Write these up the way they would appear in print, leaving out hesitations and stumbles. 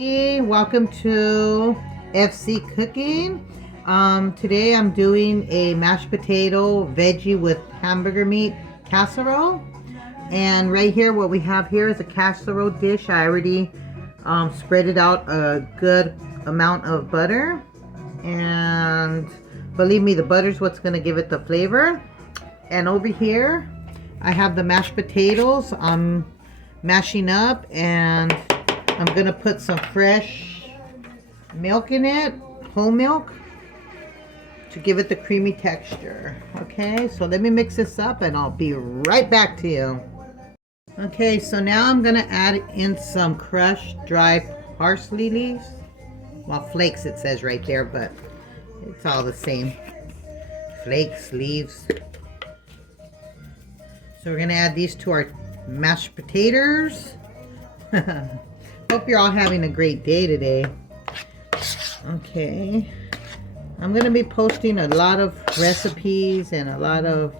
Hey, welcome to FC Cooking. Today I'm doing a mashed potato veggie with hamburger meat casserole. And right here, what we have here is a casserole dish. I already spread it out a good amount of butter. And believe me, the butter's what's going to give it the flavor. And over here, I have the mashed potatoes I'm mashing up, and I'm going to put some fresh milk in it, whole milk, to give it the creamy texture. Okay, so let me mix this up and I'll be right back to you. Okay, so now I'm going to add in some crushed dry parsley leaves. Well, flakes it says right there, but it's all the same. Flakes, leaves. So we're going to add these to our mashed potatoes. Hope you're all having a great day today. Okay. I'm going to be posting a lot of recipes and a lot of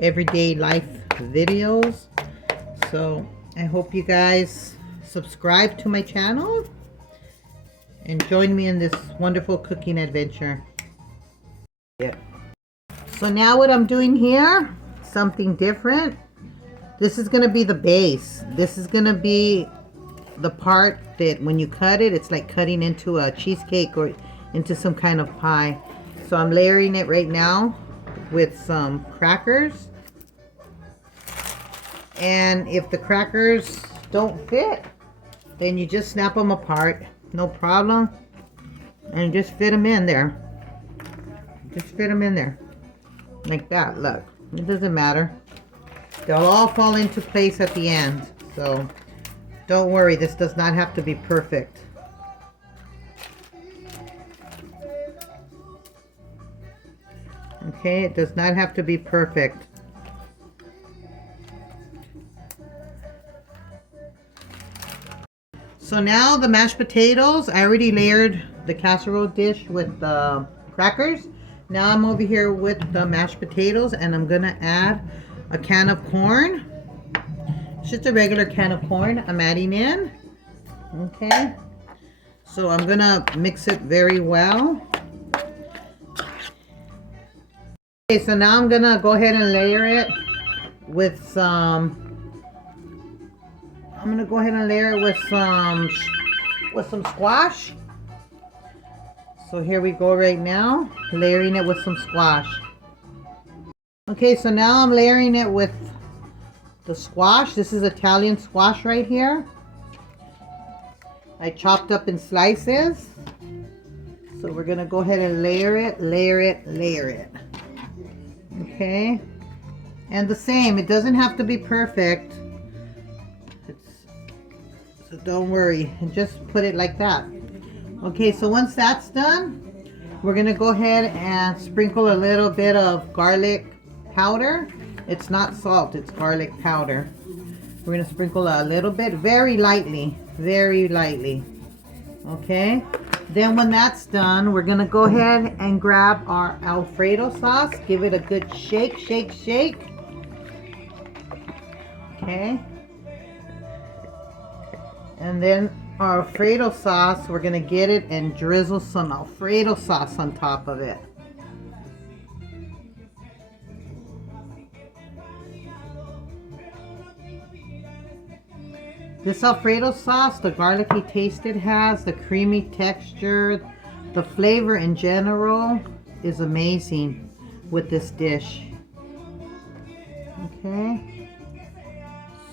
everyday life videos. So I hope you guys subscribe to my channel and join me in this wonderful cooking adventure. Yeah. So now what I'm doing here, something different. This is going to be the base. This is going to be the part that when you cut it, it's like cutting into a cheesecake or into some kind of pie. So I'm layering it right now with some crackers. And if the crackers don't fit, then you just snap them apart. No problem. And just fit them in there. Just fit them in there. Like that, look. It doesn't matter. They'll all fall into place at the end. So don't worry, this does not have to be perfect. Okay, it does not have to be perfect. So now the mashed potatoes, I already layered the casserole dish with the crackers. Now I'm over here with the mashed potatoes, and I'm gonna add a can of corn. It's just a regular can of corn I'm adding in. Okay. So I'm gonna mix it very well. Okay, so now I'm gonna go ahead and layer it with some squash. So here we go right now, layering it with some squash. Okay, so now I'm layering it with the squash. This is Italian squash right here. I chopped up in slices. So we're gonna go ahead and layer it. Okay. And the same, it doesn't have to be perfect. So don't worry, and just put it like that. Okay, so once that's done, we're gonna go ahead and sprinkle a little bit of garlic powder. It's not salt, it's garlic powder. We're going to sprinkle a little bit, very lightly. Okay. Then when that's done, we're going to go ahead and grab our Alfredo sauce. Give it a good shake. Okay. And then our Alfredo sauce, we're going to get it and drizzle some Alfredo sauce on top of it. This Alfredo sauce, the garlicky taste it has, the creamy texture, the flavor in general is amazing with this dish. Okay.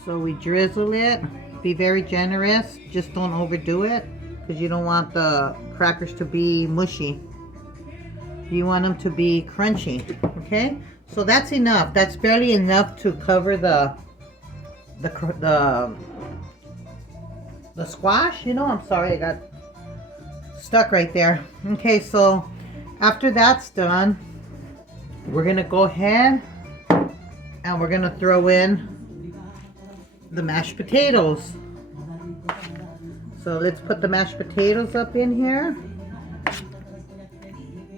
So we drizzle it. Be very generous. Just don't overdo it because you don't want the crackers to be mushy. You want them to be crunchy. Okay. So that's enough. That's barely enough to cover the squash, I'm sorry, I got stuck right there. Okay, so after that's done, we're gonna go ahead and we're gonna throw in the mashed potatoes. So let's put the mashed potatoes up in here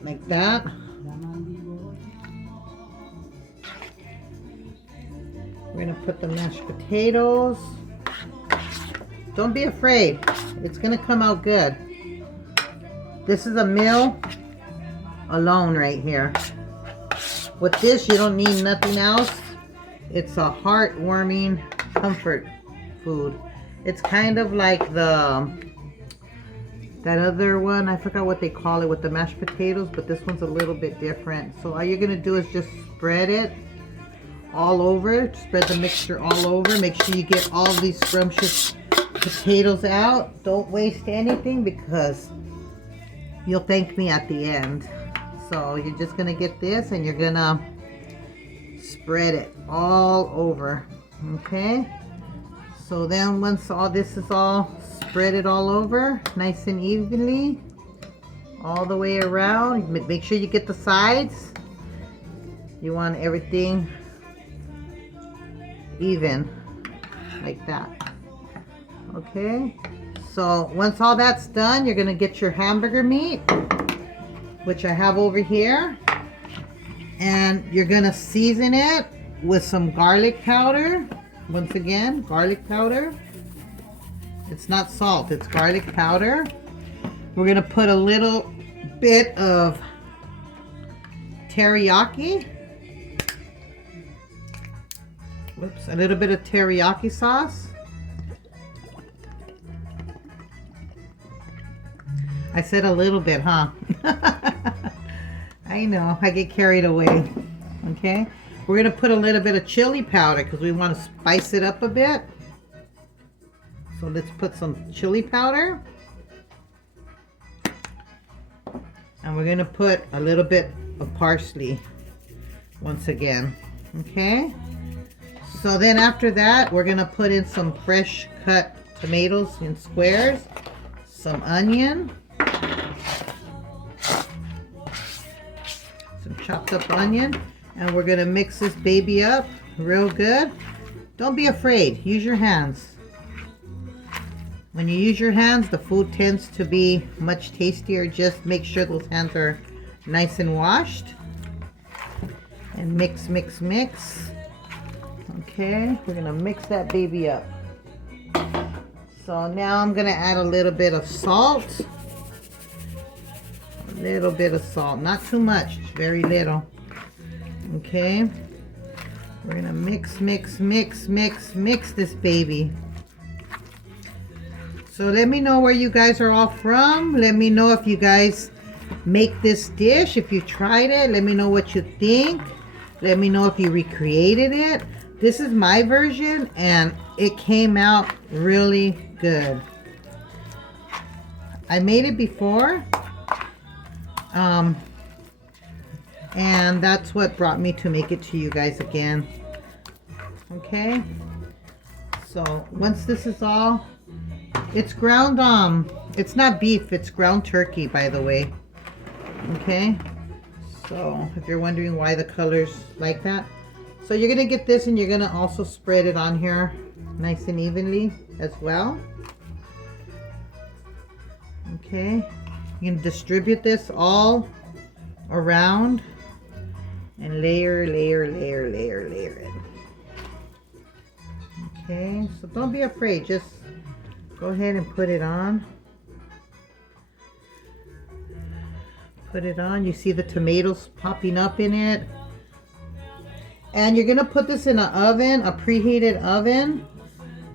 like that. We're gonna put the mashed potatoes Don't be afraid. It's gonna come out good. This is a meal alone right here. With this, you don't need nothing else. It's a heartwarming comfort food. It's kind of like that other one, I forgot what they call it with the mashed potatoes, but this one's a little bit different. So all you're gonna do is just spread it all over, spread the mixture all over. Make sure you get all these scrumptious potatoes out. Don't waste anything because you'll thank me at the end. So you're just gonna get this and you're gonna spread it all over, okay? So then once all this is all spread it all over, nice and evenly, all the way around. Make sure you get the sides. You want everything even, like that. Okay, so once all that's done, you're gonna get your hamburger meat, which I have over here, and you're gonna season it with some garlic powder. Once again, garlic powder. It's not salt, it's garlic powder. We're gonna put a little bit of teriyaki. Whoops, a little bit of teriyaki sauce. I said a little bit, huh? I know, I get carried away. Okay, we're gonna put a little bit of chili powder because we want to spice it up a bit. So let's put some chili powder. And we're gonna put a little bit of parsley once again. Okay, so then after that, we're gonna put in some fresh cut tomatoes in squares, some onion, some chopped up onion, and we're gonna mix this baby up real good. Don't be afraid, use your hands. When you use your hands, the food tends to be much tastier. Just make sure those hands are nice and washed. And mix, mix, mix. Okay, we're gonna mix that baby up. So now I'm gonna add a little bit of salt. A little bit of salt, not too much, very little. Okay, we're gonna mix, mix, mix, mix, mix this baby. So let me know where you guys are all from. Let me know if you guys make this dish. If you tried it, let me know what you think. Let me know if you recreated it. This is my version and it came out really good. I made it before. And that's what brought me to make it to you guys again. Okay. So once this is all, it's ground, it's not beef, it's ground turkey, by the way. Okay, so if you're wondering why the color's like that. So you're gonna get this and you're gonna also spread it on here nice and evenly as well. Okay, you can distribute this all around and layer, layer, layer, layer, layer it. Okay, so don't be afraid, just go ahead and put it on. Put it on. You see the tomatoes popping up in it. And you're going to put this in an oven, a preheated oven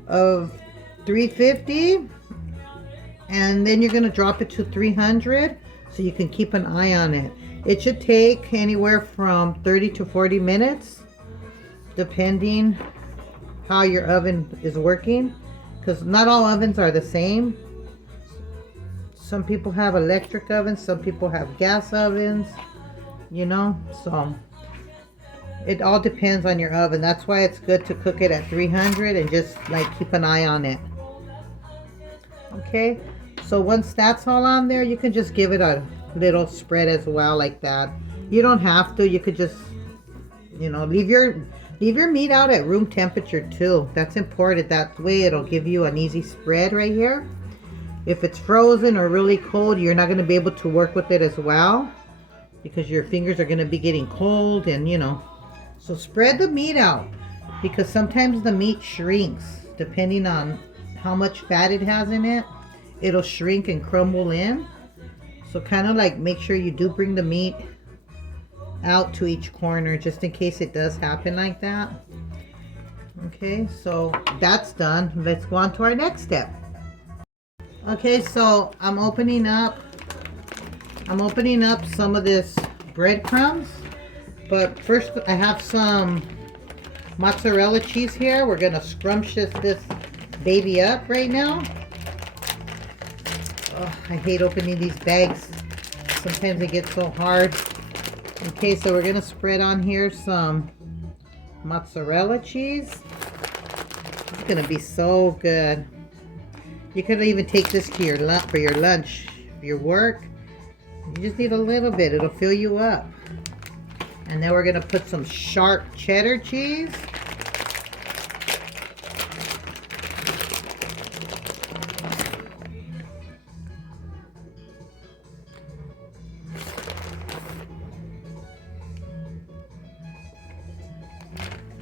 of 350. And then you're going to drop it to 300 so you can keep an eye on it. It should take anywhere from 30 to 40 minutes depending how your oven is working. Because not all ovens are the same. Some people have electric ovens, some people have gas ovens, you know, so it all depends on your oven. That's why it's good to cook it at 300 and just like keep an eye on it. Okay, so once that's all on there, you can just give it a little spread as well, like that. You don't have to, you could just, you know, leave your meat out at room temperature too. That's important. That way it'll give you an easy spread right here. If it's frozen or really cold, you're not going to be able to work with it as well because your fingers are going to be getting cold and, you know. So spread the meat out because sometimes the meat shrinks depending on how much fat it has in it, it'll shrink and crumble in. So kind of like make sure you do bring the meat out to each corner just in case it does happen like that. Okay, so that's done. Let's go on to our next step. Okay, so I'm opening up some of this breadcrumbs, but first I have some mozzarella cheese here. We're gonna scrumptious this baby up right now. Oh, I hate opening these bags. Sometimes it gets so hard. Okay, so we're gonna spread on here some mozzarella cheese. It's gonna be so good. You could even take this to your for your lunch, your work. You just need a little bit. It'll fill you up. And then we're gonna put some sharp cheddar cheese.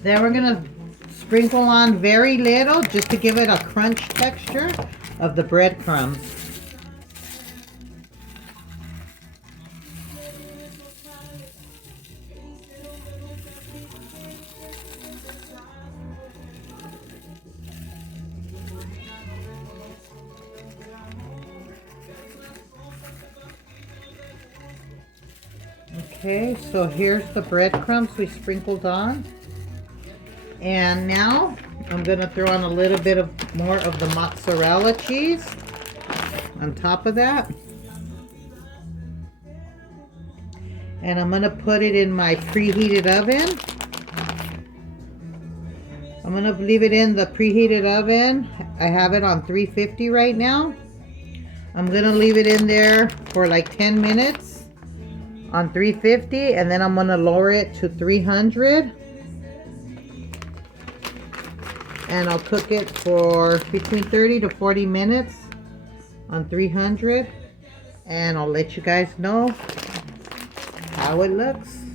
Then we're gonna sprinkle on very little just to give it a crunch texture of the breadcrumbs. Okay, so here's the breadcrumbs we sprinkled on. And now I'm going to throw on a little bit more of the mozzarella cheese on top of that. And I'm going to put it in my preheated oven. I'm going to leave it in the preheated oven. I have it on 350 right now. I'm going to leave it in there for like 10 minutes on 350, and then I'm going to lower it to 300. And I'll cook it for between 30 to 40 minutes on 300. And I'll let you guys know how it looks.